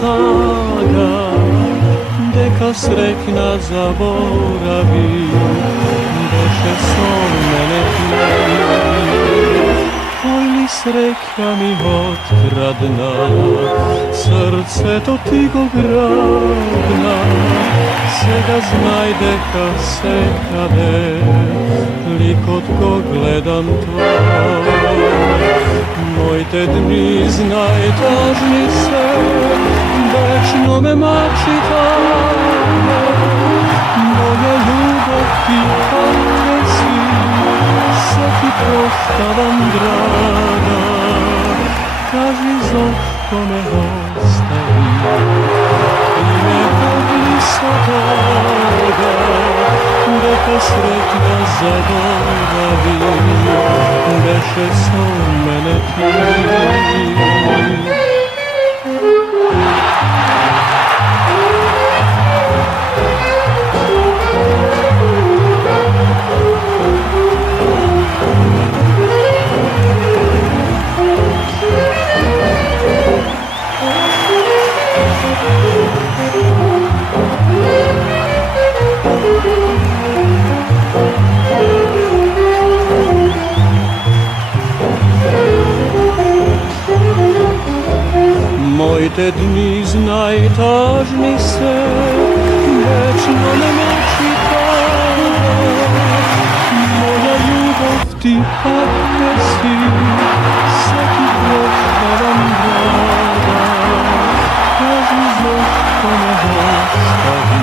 Taga, neka srećna zaboravi, deše son mene tvoji. Ali sreća mi otkradna, srce to ti go gradna, сега znaj deka se kade, lik od ko gledam tvoj. Mojte dni znaj tažni se, večno me mačita, moja ljubav ti pasi, se ti proštavam draga, kaži zašto me ostavi, i me vodi sa toga, da te sretna zaboravi, deše son mene tvoji. Mojte dni znaj tažni se, večno me mačita, moja ljubav ti padne si, se ti proštavam draga, kaži zašto me ostavi,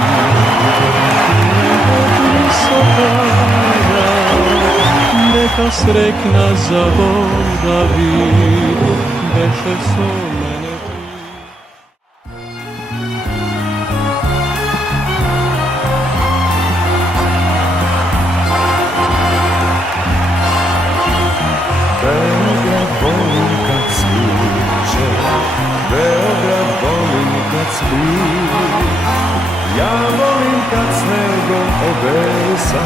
ne vodi sa toga, neka srećna zaboravi, deše son mene. Beograd volim kad sviće, Beograd volim kad spi. Ja volim kad snegom obelisa,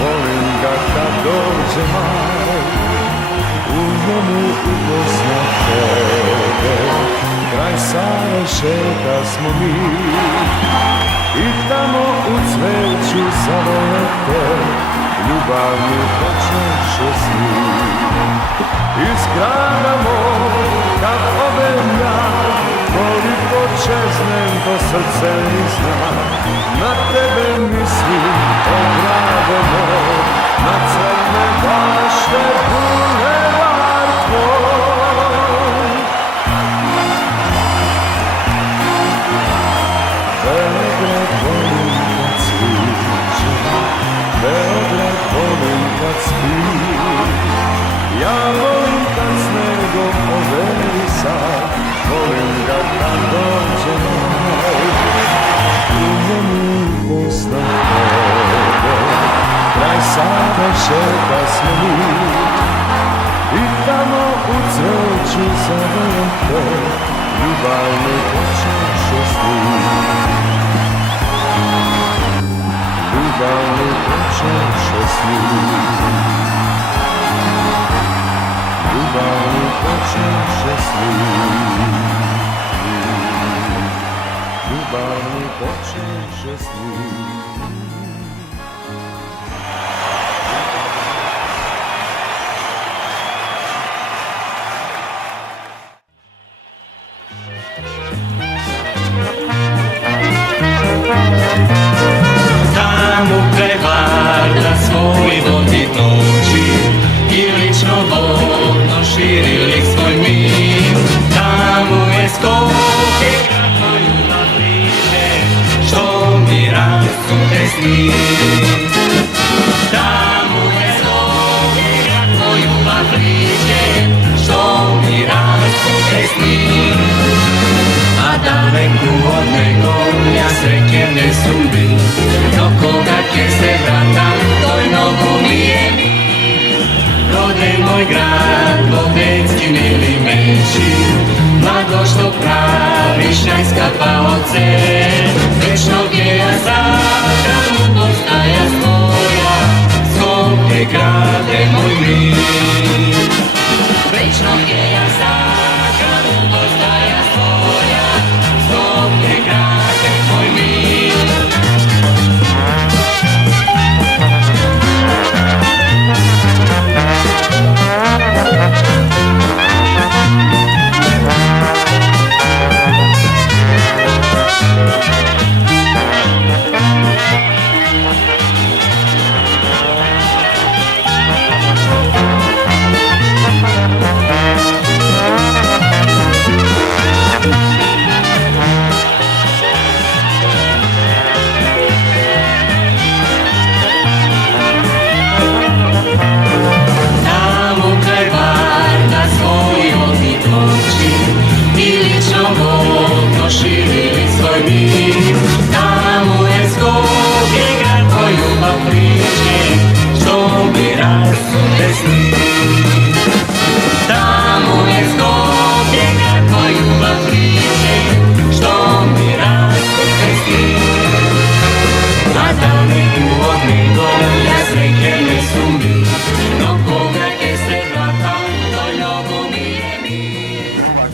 volim ga kad dođe maj. U njemu upoznat tebe, kraj Save šeta smo mi. I tamo u cveću zavolete, ljubavni počeše sni. Iz grada mog, kad odem ja, koliko čeznem, to srce mi zna. Na tebe mislim, o grade mog, na cvetne bašte, bulevar tvoj. Beograd volim kad sviće, Beograd volim kad spi. Ja volim kad snegom overi sad, volim ga kad dođe maj. U njemu upoznam tebe, kraj Save šeta smo mi. I tamo u cveću zavolete, ljubavni počeše sni. Ljubavni počeše sni. Ljubavni počeše sni. Ljubavni počeše sni. Tamo prevarda svoj vodi noći i lično vodno širili svoj mir. Tamo je skoke, što mi rade su Majska pa oce, vечно ќе ја сакам, остаја своја, Скопје граде мој мил. Вечно ќе ја сакам, остаја своја, Скопје граде мој мил.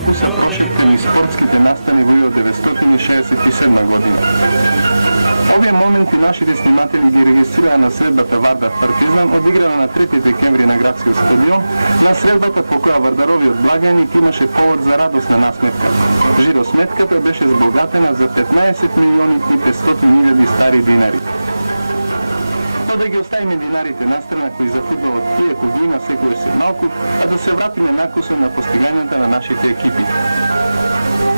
Куса прошетка низ спортските настани во 1967 година. Овие моменти нашите сниматели ги регистрираа на средбата Вардар Партизан, одиграна на 3 декември на градскиот стадион, на средбата по која Вардаровиот благајник имаше повод за радосна насмевка. Жиросметката беше збогатена за 15 милиони и 500 илјади стари динари. Но да ги оставиме динарите настрана кои за фудбалот иако ги има секогаш се малку, а да се вратиме накусо на постигањата на нашите екипи.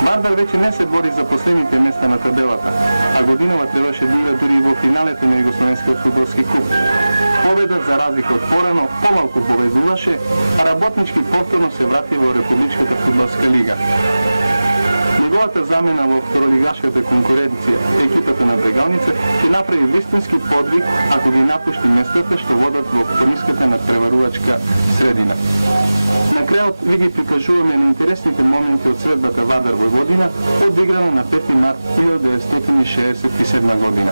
Вардар веќе не се бори за последните места на табелата, а годинава требаше да игра дури и во финалето на Југословенскиот фудбалски куп. Победа за разлика од порано помалку победуваше, а работнички повторно се врати во Републичката фудбалска лига. Неговата замена во второлигашката конкуренција, екипата на Брегалница, ќе направи вистински подвиг ако ги напушти местата што водат во пониската надпреварувачка средина. На крајот ви ги прикажуваме на интересните моменти од средбата Вардар Војводина, одиграна на 5 март 1967 година.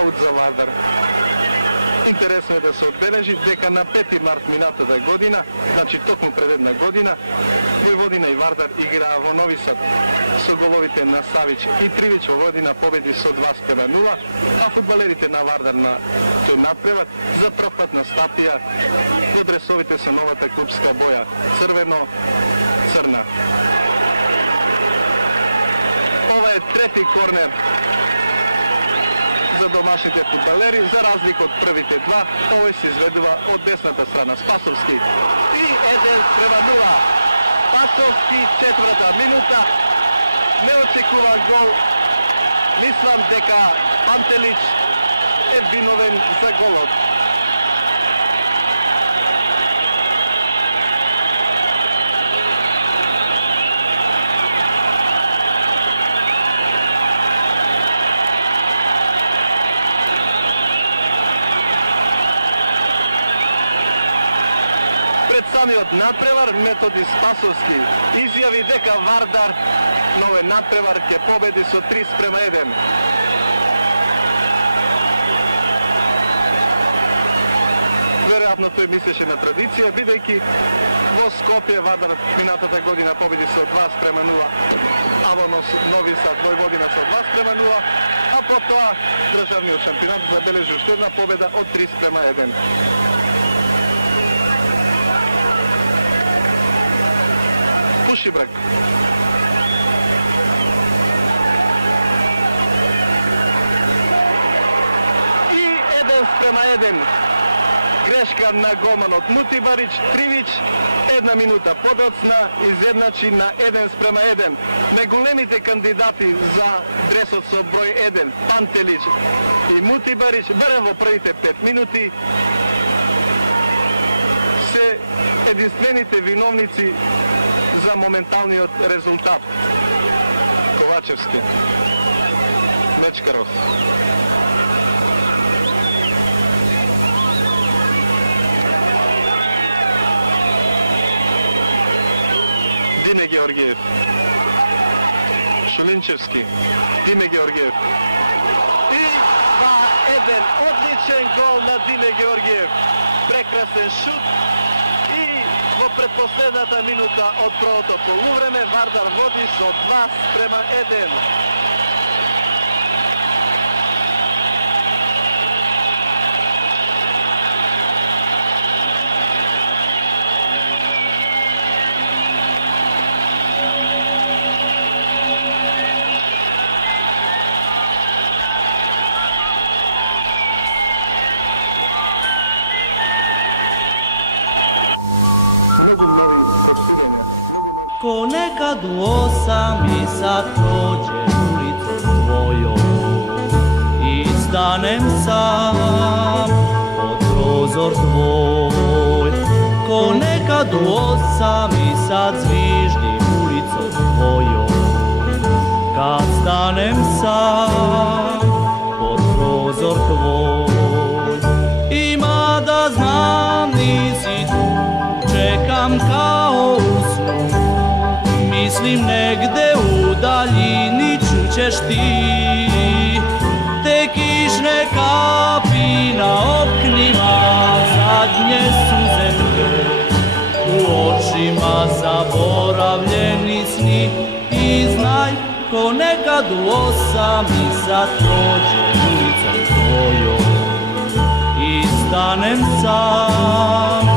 Аут за Вардар. Интересно е да се одбележи дека на 5 март минатата година, значи токму пред една година, Војводина и Вардар играа во Нови Сад со головите на Савич и Тривич. Војводина победи со 2:0, а фудбалерите на Вардар на тој надпревар за прв пат настапија во дресовите со новата клубска боја црвено-црна. Ова е трети корнер за домашните фудбалери, за разлика од првите два, овој се изведува од десната страна. Спасовски и 1:0. Спасовски, четврта минута, неочекуван гол. Мислам дека Пантелич е виновен за голот. Пред самиот надпревар Методи Спасовски изјави дека Вардар на овој надпревар ќе победи со 3:1. Веројатно тој мислеше на традиција, бидејќи во Скопје Вардар минатата година победи со 2:0, а во Нови Сад Војводина со 2:0, а потоа државниот шампионат забележи уште една победа од 3:1. Пушибрак. И 1:1. Грешка на голманот Мутибарич. Тривич една минута подоцна изедначи на 1:1. Најголемите кандидати за дресот со број 1, Пантелич и Мутибарич, барем во првите 5 минути, се единствените виновници за моменталниот резултат. Ковачевски, Мечкаров. Диме Георгиев. Шулинчевски. Диме Георгиев. И 2-1. Одличен гол на Диме Георгиев. Прекрасен шут. И во предпоследната минута од првото полувреме Вардар води со 2-1. Многу нови постигања, многу нови. Ponekad u 8 sat prođe ulicom tvojom i stanem sam pod prozor tvoj. Ponekad u 8 sat zviždim ulicom tvojom kad stanem sam pod prozor tvoj. Ima da znam nisi tu, čekam kao u snu. Mislim negde u daljini čućeš ti te kišne kapi na oknima, zadnje suze u očima, zaboravljeni sni. I znaj, ponekad u 8 sat prođe ulicom tvojom i stanem sam.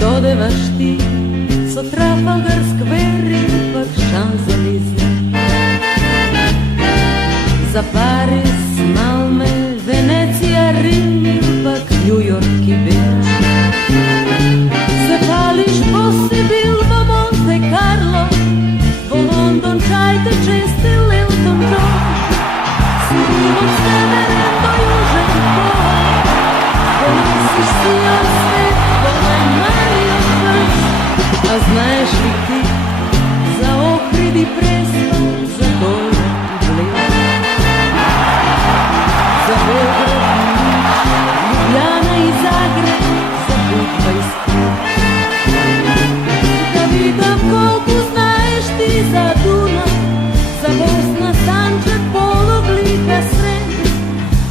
Dodevaš ti sa Trafalgar Square pak Champs-Élysées, za Paris, Malme, Venecija, Rim ili pak New York i Beč. Se pališ Bossebil vo Monte Carlo, vo London čajte česte Lilton John, si od severa do južen pol, ponosiš si od sve Mario Klas. A знаеш ли ти за Охрид и Преспа, за Дол и Блед, за Белград и Ниш, Ljubljana и Загреб, за Будва и Сплит? Да видам колку знаеш ти за Дунав, за Босна, Санджак, Пологлика, Срем.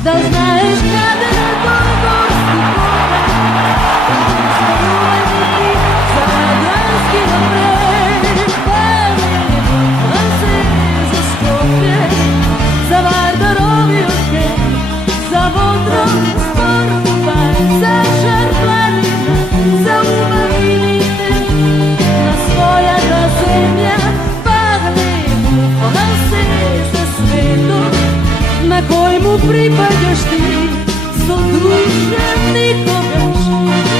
Да знаеш каде е тој горски корак, за Јадрански напред, певање во Францез, за Скопје, за Вајдарови оркест, за Водров, Спортувар, за Шарпланина, за убавините на својата земја, певање во Францез, за светот на кој му припаѓаш ти, со дружба никогаш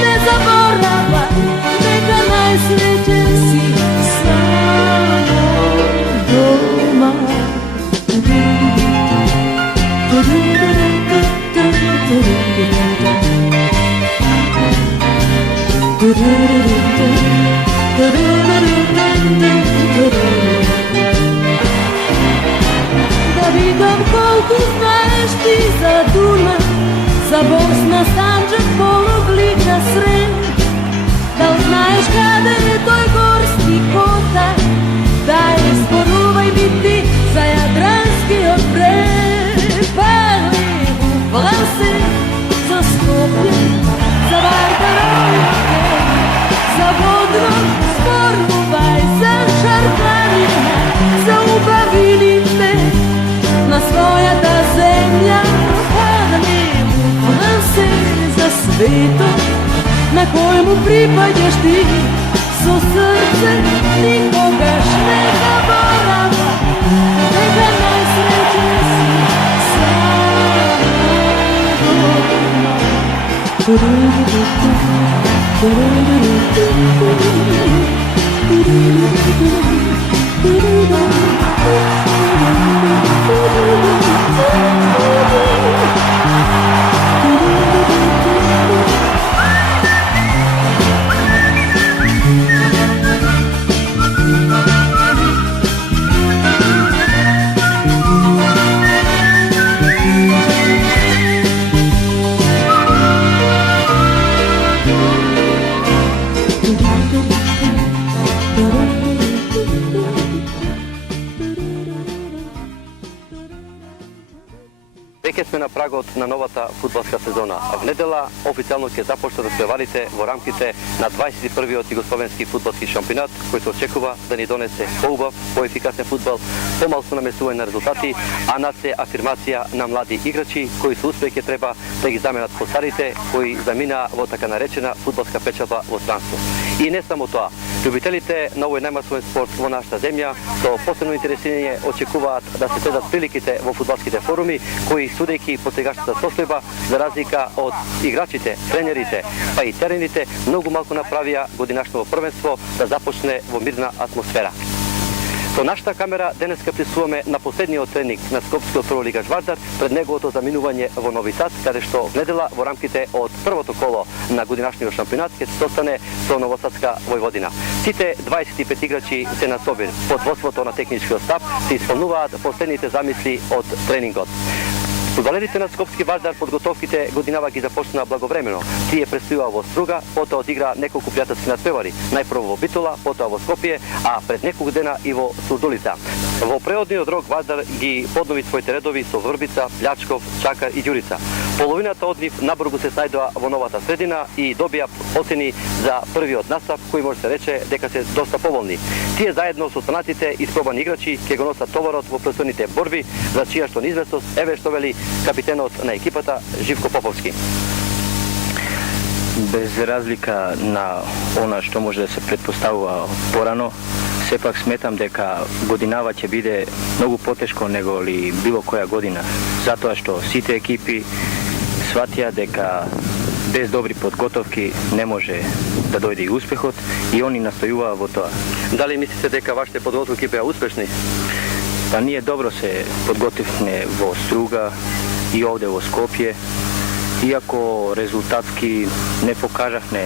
не заборавај, нека најсреќен си само дома. Да видам колку знаеш ти за Дунав, за Босна, Санджак, Пологлика, Срем. Да знаеш каде е тој горски котар, да изборувај бити за Јадранскиот брег. Певај во Францез, за Скопје, за Вајдарови оркест, за Водров, зборувај за Шарпланина, за убавините на својата земја. Певај во Францез, за светот на кој му припаѓаш ти, со срце никогаш не заборава, нека Веќе сме на прагот на новата фудбалска сезона. В недела официјално ќе започнат надпреварите во рамките на 21-виот југословенски фудбалски шампионат, кој се очекува да ни донесе поубав, поефикасен фудбал, помалку намесување на резултати, а на се афирмација на млади играчи кои со успех ќе треба да ги заменат по старите кои замина во така наречена фудбалска печалба во странство. И не само тоа, љубителите на овој најмасовен спорт во нашата земја со посебно интересирање очекуваат да се следат приликите во фудбалските форуми кои судејќи по сегашната состојба, за разлика од играчите, тренерите, па и терените, многу малку направија годинашното првенство да започне во мирна атмосфера. Со нашата камера денеска присуваме на последниот тренинг на Скопскиот прволигаш Вардар пред неговото заминување во Нови Сад, каде што недела во рамките од првото коло на годинашниот шампионат ќе се состане со Новосадска Војводина. Сите 25 играчи се на собир под водството на техничкиот штаб се исполнуваат последните замисли од тренингот. Фудбалерите на Скопски Вардар подготовките годинава ги започна благовремено. Тие престојува во Струга, потоа одигра неколку пријателски надпревари, најпрво во Битола, потоа во Скопје, а пред неколку дена и во Сурдулица. Во преодниот рок Вардар ги поднови своите редови со Врбица, Плячков, Чакар и Ѓурица. Половината од нив набрзо се снајдоа во новата средина и добија оцени за првиот настап, кој може се рече дека се доста поволни. Тие заедно со останатите испробани играчи ќе го носат товарот во престојните борби, за чија што неизвестност еве што вели капитенот на екипата Живко Поповски. Без разлика на она што може да се предпоставува порано, сепак сметам дека годинава ќе биде многу потешко него ли било која година, затоа што сите екипи сватија дека без добри подготовки не може да дојде и успехот и они настојуваа во тоа. Дали мислите дека вашите подготовки беа успешни? Па ние добро се подготвивме во Струга и овде во Скопје, иако резултатски не покажавме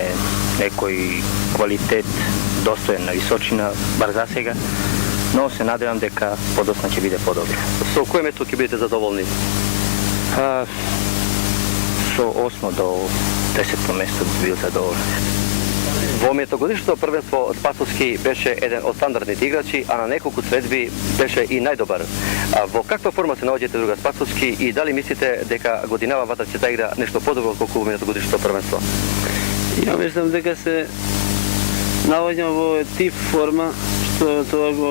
некој квалитет достоен на височина бар за сега, но се надевам дека подосна ќе биде подобро. Со кој метод ќе бидете задоволни? Со 8 до 10 место би бил задоволен. Во метогодишното првенство Спасовски беше еден од стандардните играчи, а на неколку средби беше и најдобар. Во каква форма се наоѓате друга Спасовски и дали мислите дека годинава Вардар ќе да игра нешто подобро отколку во метогодишното првенство? Ја мислам дека се наоѓам во тип форма, што тоа го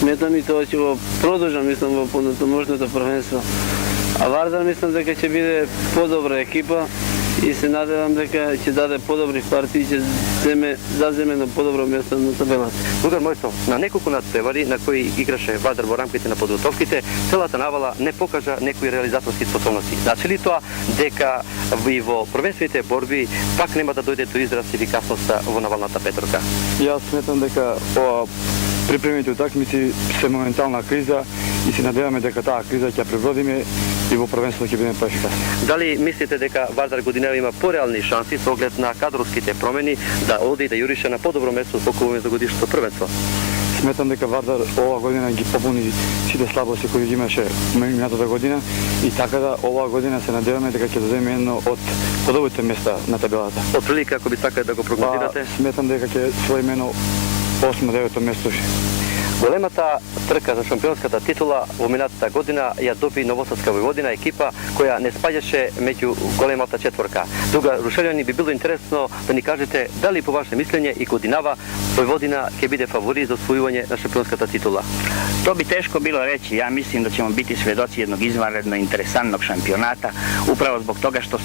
сметам и тоа ќе го продолжам, мислам, во понатомошното првенство. А Вардар мислам дека ќе биде подобра екипа и се надевам дека ќе даде подобри партии и ќе заземе на подобро место на табелата. Другар Мојсов, на неколку надпревари на кои играше Вардар во рамките на подготовките, целата навала не покажа некои реализаторски способности. Значи ли тоа дека и во првенствените борби пак нема да дојде до израз ефикасноста во навалната петорка? Јас сметам дека ова припремните утакмици се моментална криза и се надеваме дека таа криза ќе пребродиме и во првенството ќе бидеме поефикасни. Дали мислите дека Вардар годинава има пореални шанси со оглед на кадровските промени да оди и да јурише на подобро место отколку во годишното првенство? Сметам дека Вардар ова година ги пополни сите слабости кои ги имаше минатата година и така да оваа година се надеваме дека ќе доземе едно од подобрите места на табелата. Од прилика, ако би сакале да го прогнозирате? Сметам дека ќе својме едно 8-9 место. Големата трка за шампионската титула во минатата година ја доби Новосадска Војводина, екипа која не спаѓаше меѓу големата четворка. Друга Рушелјани, би било интересно да ни кажете дали по ваше мислење и годинава Војводина ќе биде фаворит за освојување на шампионската титула? To bi teško bilo reći. Ja mislim da ćemo biti svedoci jednog izvanredno interesantnog šampionata, upravo zbog toga što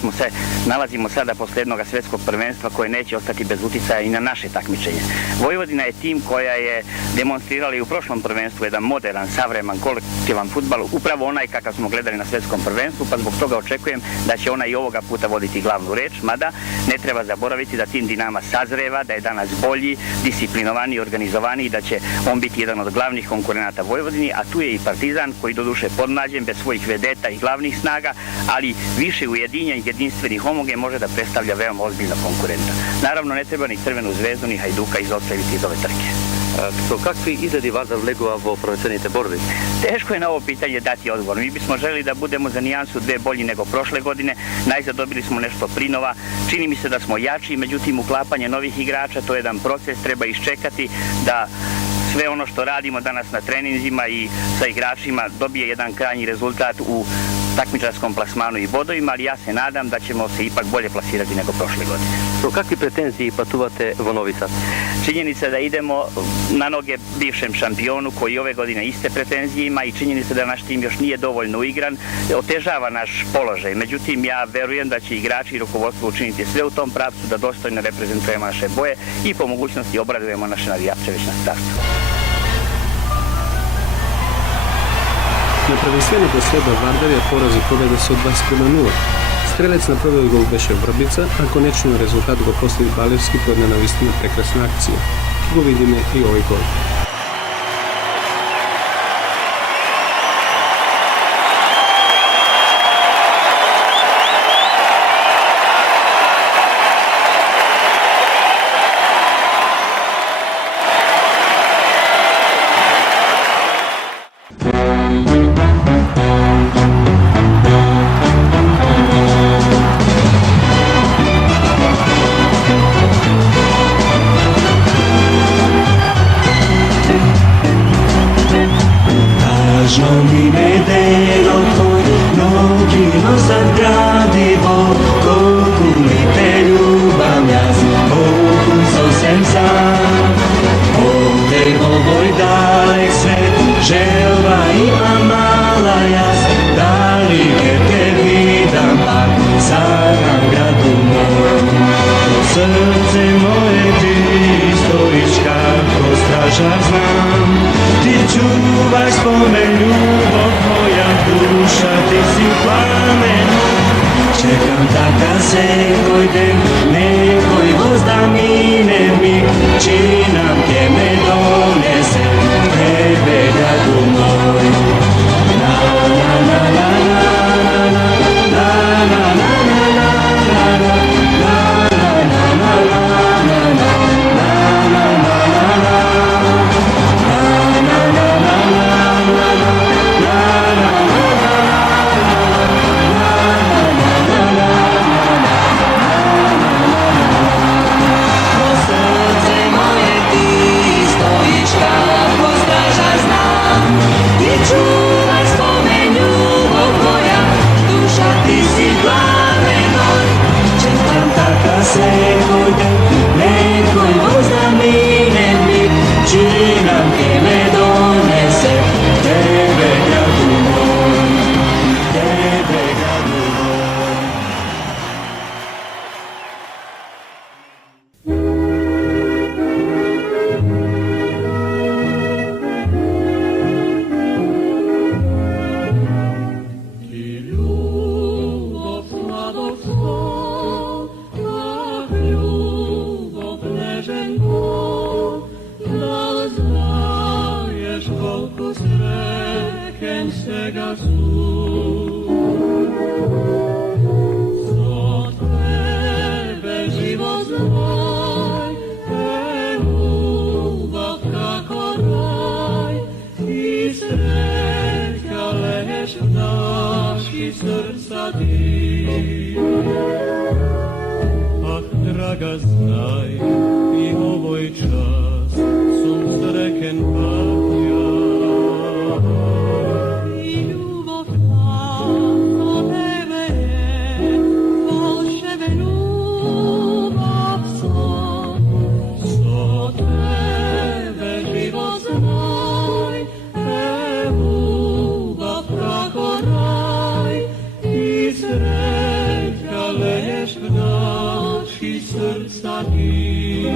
nalazimo sada posle jednog svjetskog prvenstva koje neće ostati bez uticaja i na naše takmičenje. Vojvodina je tim koja je demonstrirala i u prošlom prvenstvu jedan moderan, savreman, kolektivan fudbal, upravo onaj kakav smo gledali na svjetskom prvenstvu, pa zbog toga očekujem da će ona i ovoga puta voditi glavnu reč, mada ne treba zaboraviti da tim Dinama sazreva, da je danas bolji, disciplinovaniji, organizovaniji i da će on biti jedan od glavnih konkurenata Vojvodini, a tu je i Partizan koji doduše podmlađen, bez svojih vedeta i glavnih snaga, ali više ujedinjen, jedinstvenih homogen može da predstavlja veoma ozbiljnog konkurenta. Naravno, ne treba ni Crvenu zvezdu, ni Hajduka izostaviti iz ove trke. Со какви изгледи Вардар влегува во првенствените борби? Teško je na ovo pitanje dati odgovor. Mi bismo želeli da budemo za nijansu dve bolji nego prošle godine. Najzad dobili smo nešto prinova. Čini mi se da smo jači, međutim uklapanje novih igrača, to je jedan proces, treba iščekati da sve ono što radimo danas na treninzima i sa igračima dobije jedan krajnji rezultat u takmičarskom plasmanu i bodovima, ali ja se nadam da ćemo se ipak bolje plasirati nego prošle godine. Со какви претензии патувате во Нови Сад? Činjenica da idemo na noge bivšem šampionu koji ove godine iste pretenzije ima i činjenica da naš tim još nije dovoljno uigran otežava naš položaj. Međutim, ja verujem da će igrači i rukovodstvo učiniti sve u tom pravcu da dostojno reprezentujemo naše boje i po mogućnosti obradujemo naše navijače već na startu. На првенственото следва Вардар ја порази победа со 2:0. Стрелец на првиот гол беше Врбица, а конечниот резултат го постави Балевски по една навистина прекрасна акција. Ке го видиме и овој гол. I ljubov tva srca ti.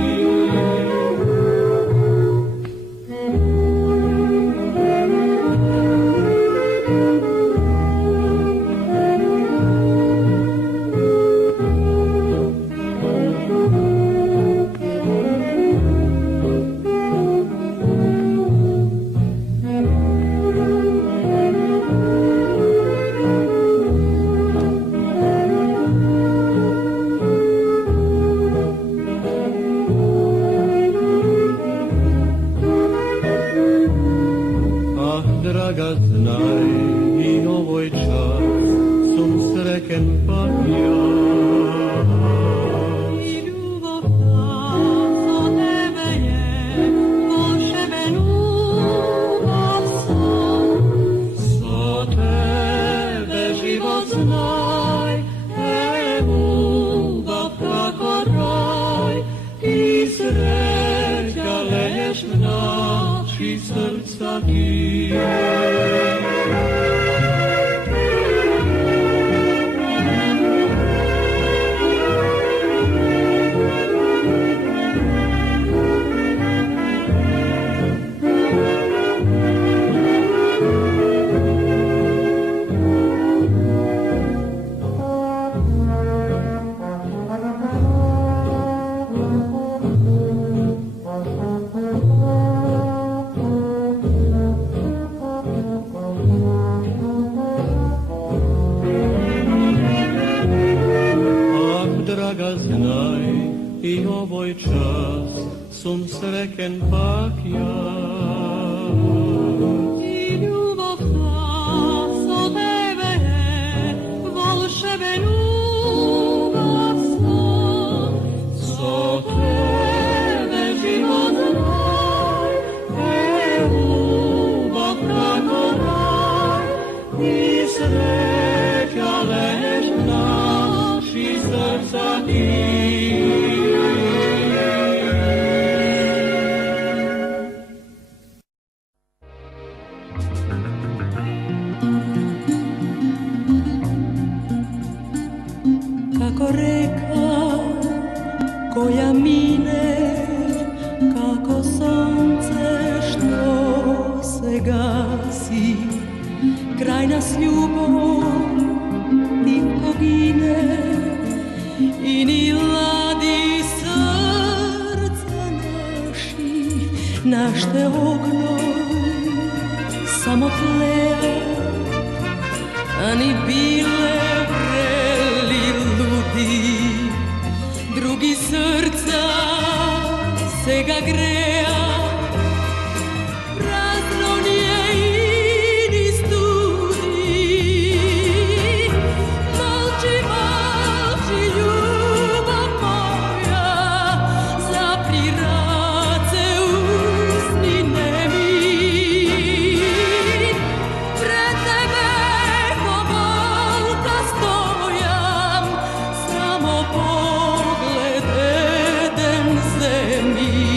I ovoj čas sum sreken pak ja. I ljubav nas od tebe volšebe ljubav sva. Co tebe život znaj, ljubav kako raj i sreća lež naši srca ti. Kako reka koja mine, kako sunce što se gasi, kraj nas ljubom tiho gine i ni ladi srca naš te ognoj samo tlea, a ni bile drugi srca se ga greja, prazno nije i ni studi. Molči, molči ljubav moja, zapri race usni nemi. Pred tebe ko volka stojam, samo pogled eden zemlji.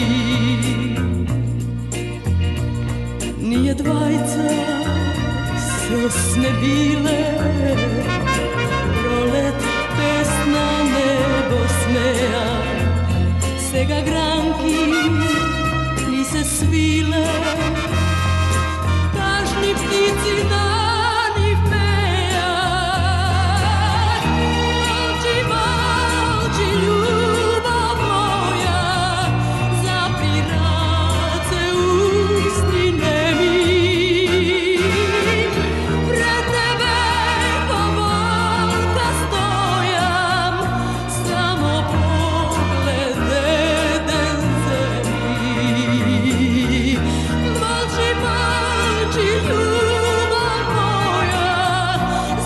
Nije dvajca sosne bile, prolet pesna nebo smeja, sega granki ni se svile, tažni ptici dani peja. Molči, molči ljubav moja, zapri race usni nemi. Pred tebe ko volka stojam, samo pogled eden zemlji. Molči, molči ljubav moja,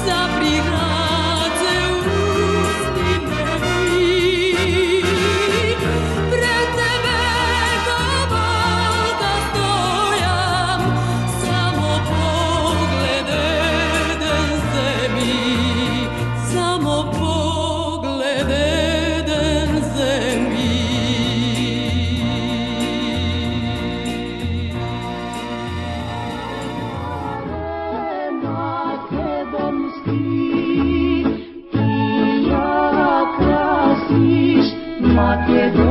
zapri race usni nemi. Pred tebe ko volka stojam, samo pogled eden zemlji, samo pogled eden zemlji. Makedonski, ti ja krasiš Македонија.